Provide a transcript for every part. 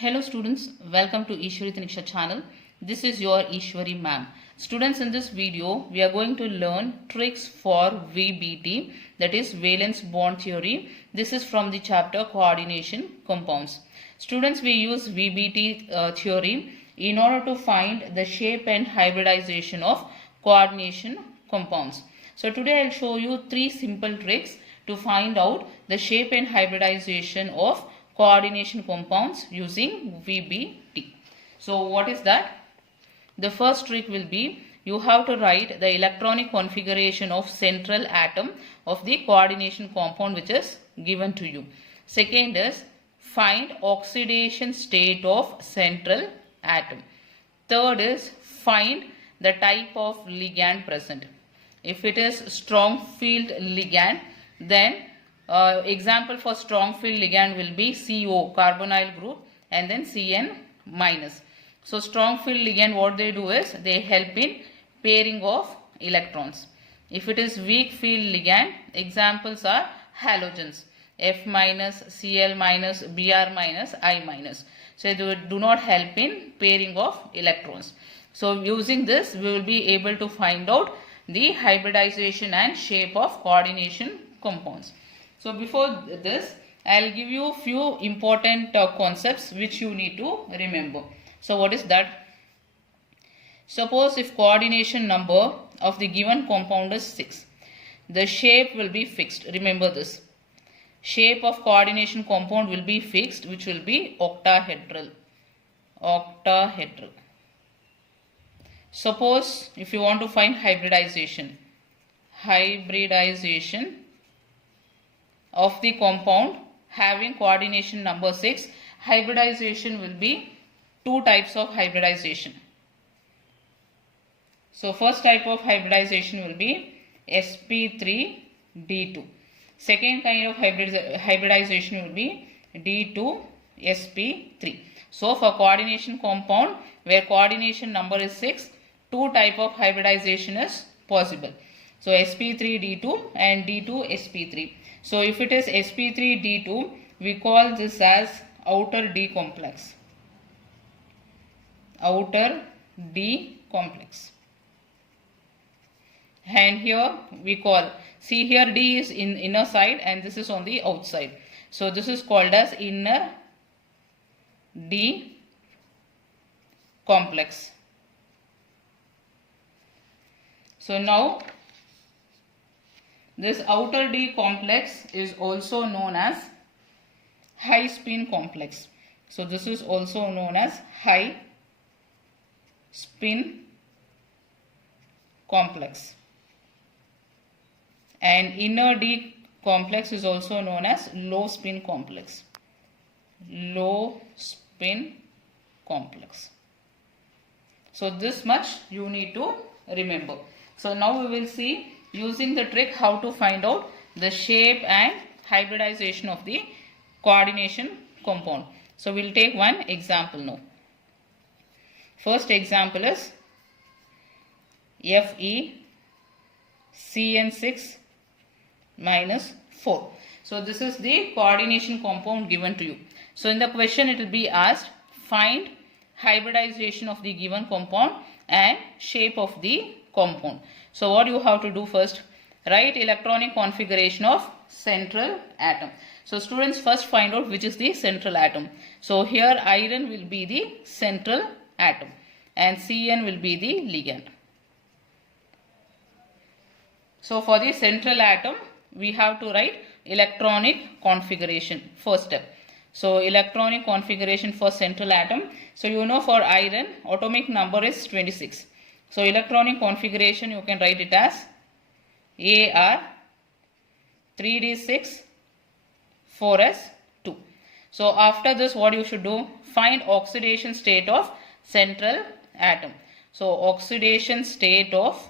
Hello students, welcome to Eshwari channel. This is your Eshwari ma'am. Students, in this video we are going to learn tricks for VBT, that is valence bond theory. This is from the chapter coordination compounds. Students, we use VBT theory in order to find the shape and hybridization of coordination compounds. So today I'll show you three simple tricks to find out the shape and hybridization of coordination compounds using VBT. So what is that? The first trick will be you have to write the electronic configuration of central atom of the coordination compound which is given to you. Second is find oxidation state of central atom. Third is find the type of ligand present. If it is strong field ligand, then example for strong field ligand will be CO, carbonyl group, and then CN minus. So strong field ligand, what they do is they help in pairing of electrons. If it is weak field ligand, examples are halogens, F minus, Cl minus, Br minus, I minus. So they do not help in pairing of electrons. So using this we will be able to find out the hybridization and shape of coordination compounds. So before this, I will give you a few important concepts which you need to remember. So what is that? Suppose if coordination number of the given compound is 6, the shape will be fixed. Remember this. Shape of coordination compound will be fixed, which will be octahedral. Octahedral. Suppose if you want to find hybridization of the compound having coordination number 6, hybridization will be two types of hybridization. So first type of hybridization will be sp3d2. Second kind of hybridization will be d2sp3. So for coordination compound where coordination number is 6, two type of hybridization is possible. So sp3d2 and d2sp3. So if it is sp3d2, we call this as outer D complex. Outer D complex. And here we call, see here D is in inner side and this is on the outside. So this is called as inner D complex. So now this outer D complex is also known as high spin complex. So this is also known as high spin complex. And inner D complex is also known as low spin complex. Low spin complex. So this much you need to remember. So now we will see using the trick how to find out the shape and hybridization of the coordination compound. So we will take one example now. First example is FeCN6 minus 4. So this is the coordination compound given to you. So in the question it will be asked, find hybridization of the given compound and shape of the compound. So what you have to do first, write electronic configuration of central atom. So students, first find out which is the central atom. So here iron will be the central atom and Cn will be the ligand. So for the central atom we have to write electronic configuration, first step. So electronic configuration for central atom. So you know for iron atomic number is 26. So electronic configuration you can write it as Ar 3d6 4s2. So after this what you should do, find oxidation state of central atom. So oxidation state of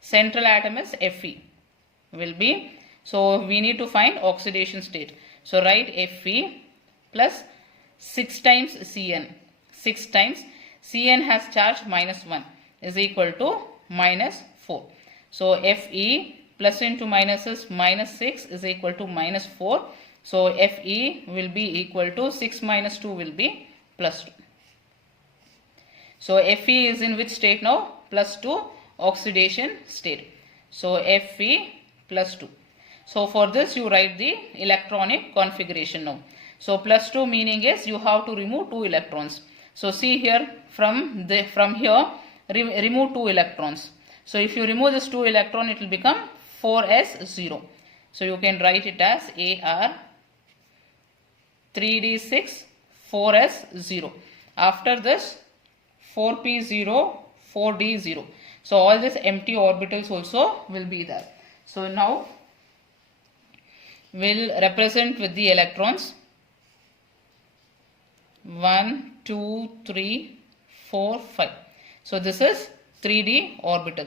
central atom is Fe will be, so we need to find oxidation state. So write Fe plus 6 times Cn. 6 times Cn has charge -1 is equal to -4. So Fe plus into minus is -6 is equal to -4. So Fe will be equal to 6 minus 2 will be plus 2. So Fe is in which state now? Plus 2 oxidation state. So Fe plus 2. So for this you write the electronic configuration now. So plus 2 meaning is you have to remove 2 electrons. So see here from here remove 2 electrons. So if you remove this 2 electron, it will become 4s0. So you can write it as Ar 3d6 4s0. After this 4p0 4d0. So all these empty orbitals also will be there. So now we'll represent with the electrons 1, 2, 3, 4, 5. So this is 3d orbital.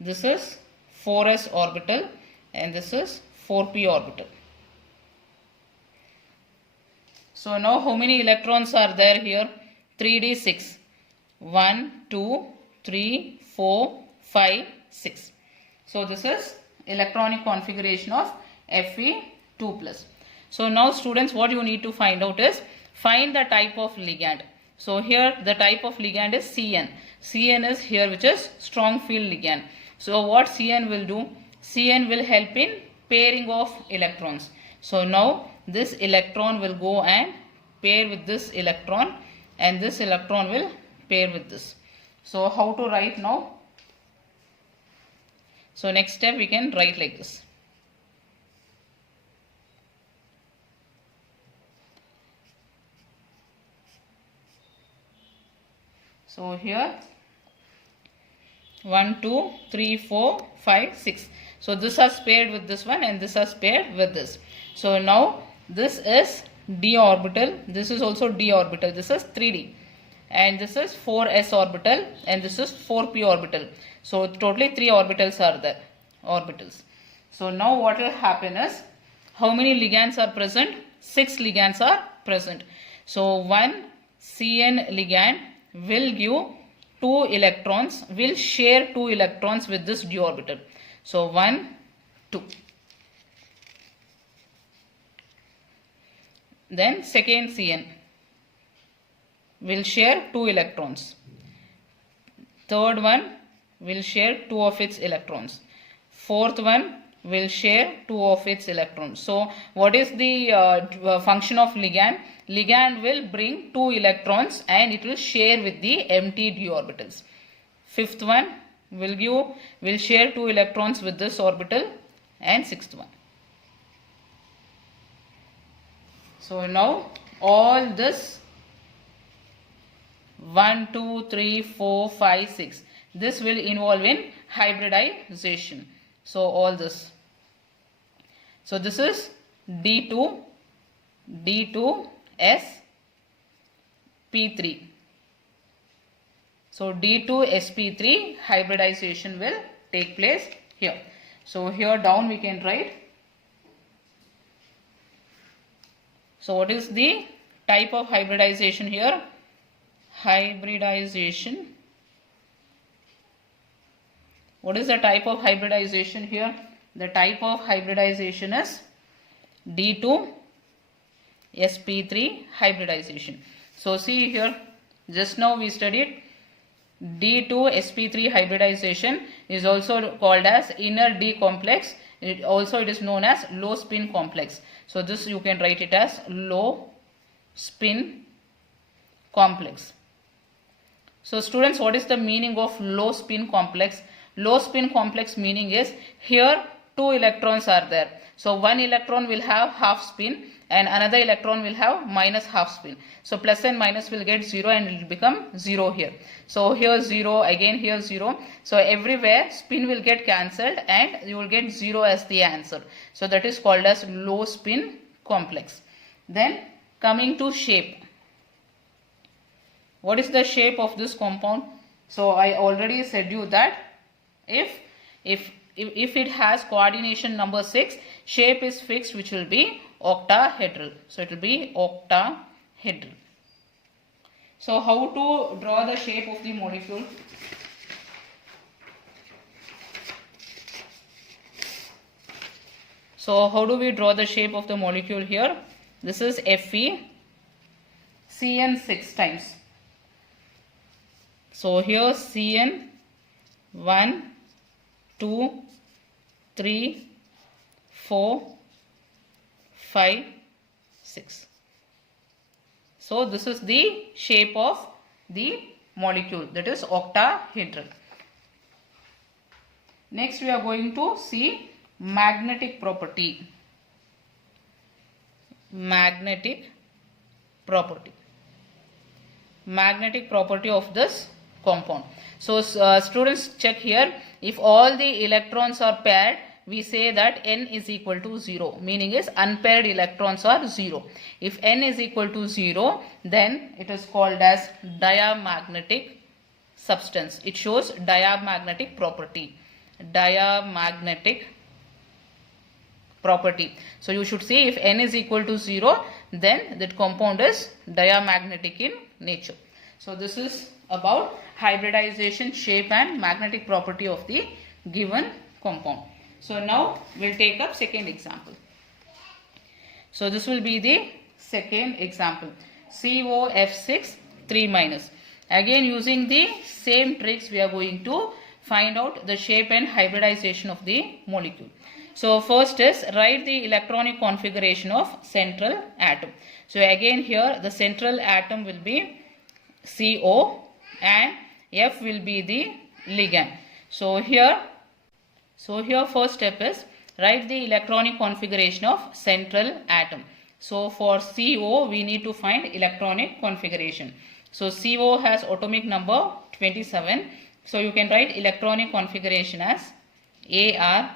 This is 4s orbital and this is 4p orbital. So now how many electrons are there here? 3d6. 1, 2, 3, 4, 5, 6. So this is electronic configuration of Fe2+. So now students, what you need to find out is find the type of ligand. So here the type of ligand is Cn. Cn is here, which is strong field ligand. So what Cn will do? Cn will help in pairing of electrons. So now this electron will go and pair with this electron and this electron will pair with this. So how to write now? So next step we can write like this. So here 1, 2, 3, 4, 5, 6. So this has paired with this one and this has paired with this. So now this is d orbital. This is also d orbital. This is 3d. And this is 4s orbital and this is 4p orbital. So totally 3 orbitals are there. Orbitals. So now what will happen is, how many ligands are present? 6 ligands are present. So one Cn ligand will give 2 electrons, will share 2 electrons with this d orbital. So 1, 2. Then second Cn will share 2 electrons. Third one will share 2 of its electrons. Fourth one will share 2 of its electrons. So what is the function of ligand? Ligand will bring 2 electrons and it will share with the empty d orbitals. Fifth one will share 2 electrons with this orbital, and sixth one. So now all this 1, 2, 3, 4, 5, 6. This will involve in hybridization. So all this. So this is D2, D2S, P3. So D2sp3 hybridization will take place here. So here down we can write. So what is the type of hybridization here? Hybridization. What is the type of hybridization here? The type of hybridization is D2sp3 hybridization. So see here, just now we studied D2sp3 hybridization is also called as inner D complex. It is known as low spin complex. So this you can write it as low spin complex. So students, what is the meaning of low spin complex? Low spin complex meaning is here 2 electrons are there. So one electron will have half spin and another electron will have minus half spin. So plus and minus will get 0 and it will become 0 here. So here 0, again here 0. So everywhere spin will get cancelled and you will get 0 as the answer. So that is called as low spin complex. Then coming to shape. What is the shape of this compound? So I already said you that if it has coordination number 6, shape is fixed, which will be octahedral. So it will be octahedral. So how to draw the shape of the molecule? So how do we draw the shape of the molecule here? This is Fe. Cn 6 times. So here Cn 1, 2, 3, 4, 5, 6. So this is the shape of the molecule, that is octahedral. Next we are going to see magnetic property. Magnetic property of this compound. So students, check here, if all the electrons are paired, we say that N is equal to 0, meaning is unpaired electrons are 0. If N is equal to 0, then it is called as diamagnetic substance. It shows diamagnetic property. Diamagnetic property. So you should see if N is equal to 0, then that compound is diamagnetic in nature. So this is about hybridization, shape and magnetic property of the given compound. So now we'll take up second example. So this will be the second example. COF6 3-. Again using the same tricks we are going to find out the shape and hybridization of the molecule. So first is write the electronic configuration of central atom. So again here the central atom will be CO and F will be the ligand. So here first step is write the electronic configuration of central atom. So for CO we need to find electronic configuration. So CO has atomic number 27. So you can write electronic configuration as AR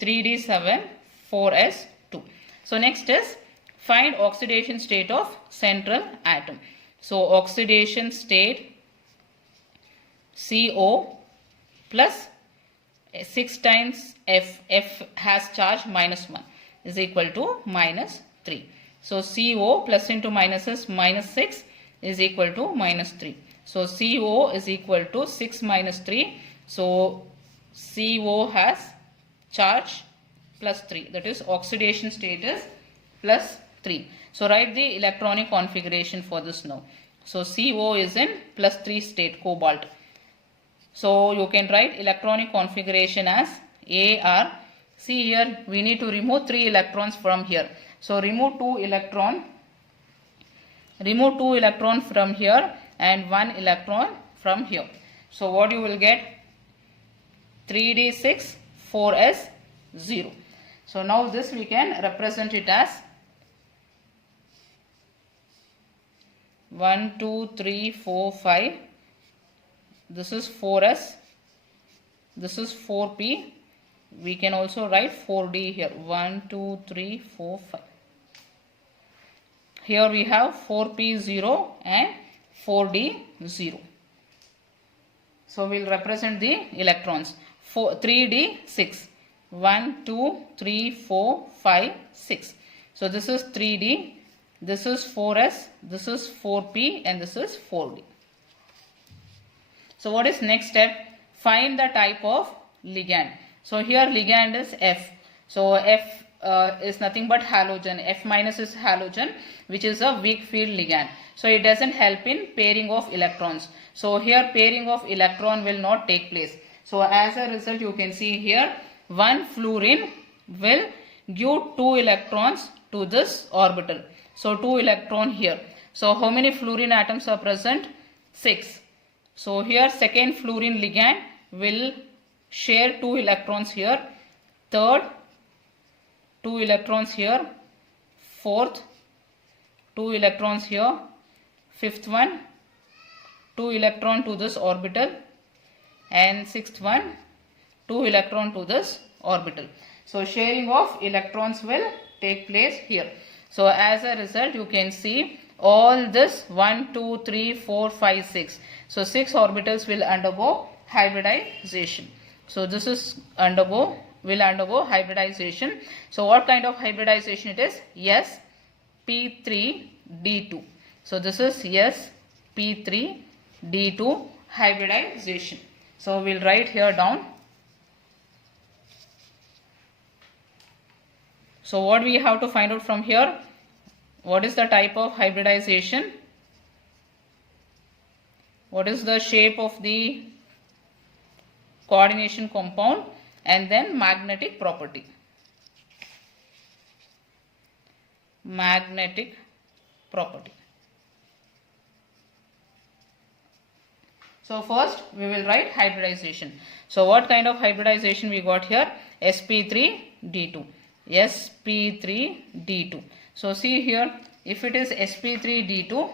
3D7 4S2. So next is find oxidation state of central atom. So oxidation state CO plus 6 times F has charge -1 is equal to -3. So CO plus into minus is -6 is equal to -3. So CO is equal to 6 minus 3. So CO has charge +3, that is oxidation state is +3. So write the electronic configuration for this now. So CO is in +3 state, cobalt. So you can write electronic configuration as AR. See here we need to remove 3 electrons from here. So remove 2 electron from here and 1 electron from here. So what you will get? 3d6 4s0. So now this we can represent it as 1 2 3 4 5. This is 4s, this is 4p. We can also write 4d here. 1 2 3 4 5. Here we have 4p0 and 4d0. So we will represent the electrons. 3d6. 1 2 3 4 5 6. So this is 3d, this is 4s, this is 4p and this is 4d. So what is next step? Find the type of ligand. So here ligand is F. So F is nothing but halogen. F minus is halogen, which is a weak field ligand. So it doesn't help in pairing of electrons. So here pairing of electron will not take place. So as a result you can see here one fluorine will give 2 electrons to this orbital. So 2 electron here. So how many fluorine atoms are present? 6. So here second fluorine ligand will share 2 electrons here. Third 2 electrons here. Fourth 2 electrons here. Fifth one 2 electron to this orbital. And sixth one 2 electron to this orbital. So sharing of electrons will take place here. So as a result you can see all this 1 2 3 4 5 6. So 6 orbitals will undergo hybridization. So this is will undergo hybridization. So what kind of hybridization it is? sp3d2. So this is sp3d2 hybridization. So we'll write here down. So what we have to find out from here? What is the type of hybridization? What is the shape of the coordination compound? And then magnetic property. Magnetic property. So first we will write hybridization. So what kind of hybridization we got here? sp3d2. sp3d2. So see here, if it is sp3d2,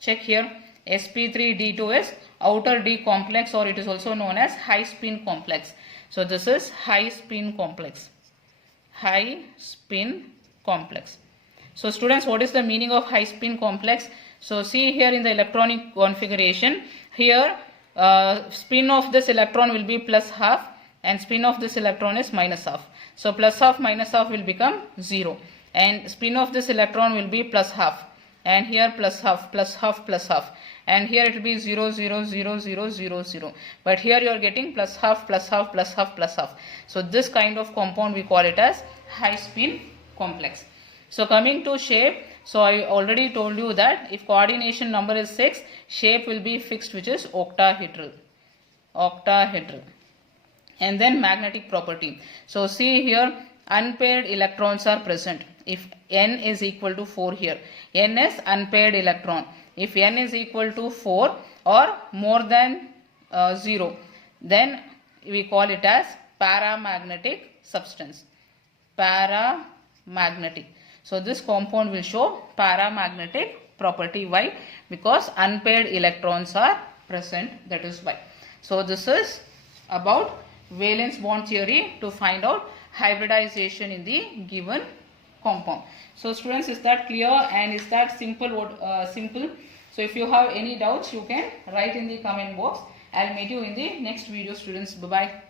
check here, sp3d2 is outer D complex, or it is also known as high spin complex. So this is high spin complex. High spin complex. So students, what is the meaning of high spin complex? So see here in the electronic configuration, here spin of this electron will be plus half and spin of this electron is minus half. So plus half minus half will become 0 and spin of this electron will be plus half, and here plus half plus half plus half, and here it will be 0 0 0 0 0 0, but here you are getting plus half plus half plus half plus half. So this kind of compound we call it as high spin complex. So coming to shape, so I already told you that if coordination number is 6, shape will be fixed, which is octahedral. Octahedral. And then magnetic property. So see here, unpaired electrons are present. If n is equal to 4 here, n is unpaired electron. If n is equal to 4 or more than 0, then we call it as paramagnetic substance. Paramagnetic. So this compound will show paramagnetic property. Why? Because unpaired electrons are present, that is why. So this is about valence bond theory to find out hybridization in the given compound. So students, is that clear and is that simple? Simple. So if you have any doubts, you can write in the comment box. I'll meet you in the next video, students. Bye bye.